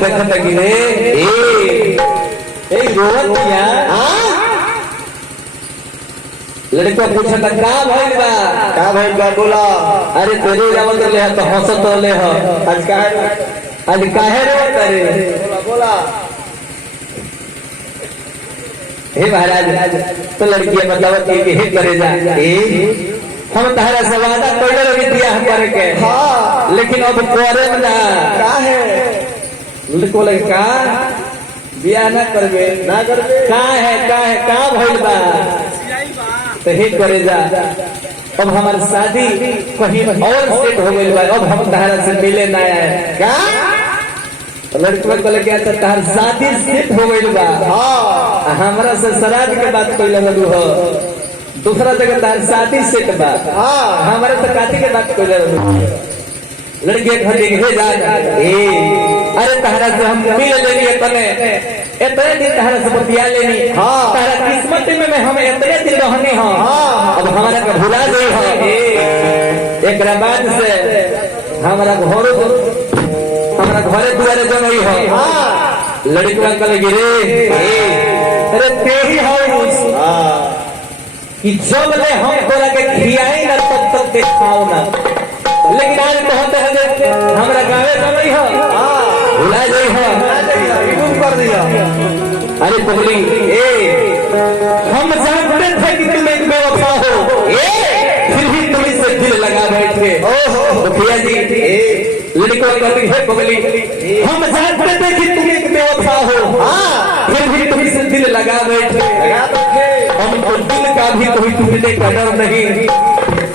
देखत कि रे ए रोवत या लड़का पूछा था का भइल बा बोला। अरे तेरे जावत ले तो हंसत ले ह आज काहे रोवत रे बोला। हे महाराज तो लड़की मतलब कि हे करे जा हम तहरा से वादा कइले रही बियाह करे के हां लेकिन अब करे ना काहे लड़को लगे का बियाह ना करबे का भइल बा तो हे करे जा। अब हमार शादी कहीं और सेट हो गइल बा अब हम तहरा से मिले ना आए का लड़का बोले क्या तहर शादी सेट हो गइल बा हां हमरा से श्राद्ध के बात कइले लगू हो दूसरा जगह तहर शादी सेट बा हां हमरा से काती के बात कइले लगू लड़के घर हे जा अरे तहरा से हम मिल लेनी इतने दिन तहरा से बतिया लेनी तहरा किस्मत में हम इतने दिन रहनी अब हमारा का भुला गई है एक बाद से हमारा घरे दुआरे जमई हो लड़का कल गिरे अरे ते ही हो कि जब ले हम तोरा के खियाई ना तब तक देखाओ ना लेकिन आज बहुत है हमरा गावे जमई हो भुला गई है कर दिया। अरे पगली हम जानते थे कि तुम एक बेवफा हो फिर भी तुम इससे दिल लगा बैठे मुखिया जी लड़कों कहती है पगली हम जानते थे कि तुम एक बेवफा हो फिर भी तुम इससे दिल लगा बैठे हमको दिल का भी कोई टूटने का डर नहीं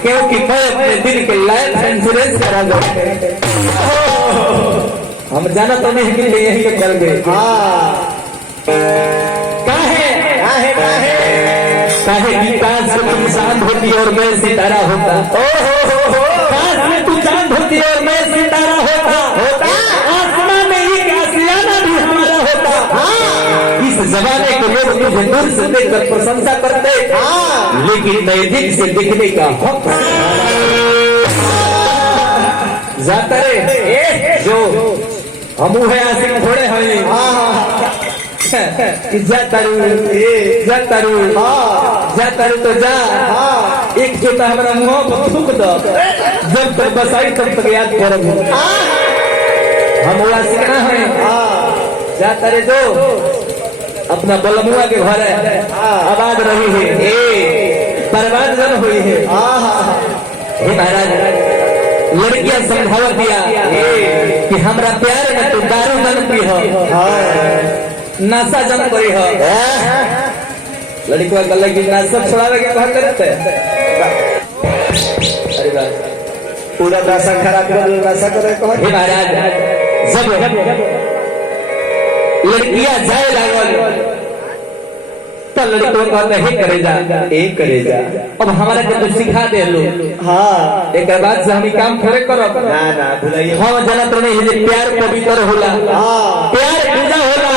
क्योंकि मैं अपने दिल के लाइफ इंश्योरेंस करा बैठे हम जाना तो नहीं कि यही कर गए काहे की काश से तुम चांद होती और मैं सितारा होता काश में तू चांद होती और मैं सितारा होता आसमान में एक आशियाना भी हमारा होता इस जमाने के लोग मुझे दूर से देखकर प्रशंसा करते लेकिन नजदीक से दिखने का हक जाता रे जो हम है आशिक थोड़े हैं जातारू तो जा एक जोता हमारा मुंह पर थूक दो जब तक बसाई तब तक याद करब हम आशिक ना है जाता रे जो अपना बलमुआ के घर आबाद रही है बर्बाद जन हुई है हे महाराज लड़कियां समझावा दिया कि हमरा प्यार में तू दारू न पी हो नशा जन करी हो लड़कियां गल की नशा छोड़ावे के कह करते अरे बात पूरा नशा खराब कर नशा करे कह हे महाराज जब लड़कियां जाए लागल तो लड़कों को नहीं करे जा अब हमारा के सिखा दे लो एक बाद से हम काम थोड़े करो ना भुलाइए हम जानत नहीं है प्यार पवित्र होला प्यार पूजा होला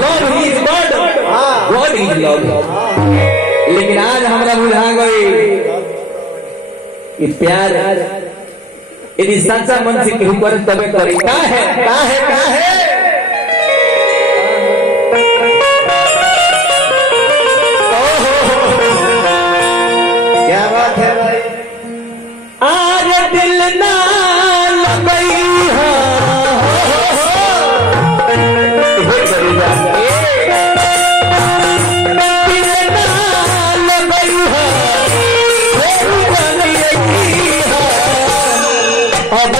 love is God is love लेकिन आज हमरा बुझा गई कि प्यार यदि सच्चा मन से केहू करे तबे करी का है आज दिल ना लगई हो दिल ना लगई हो अब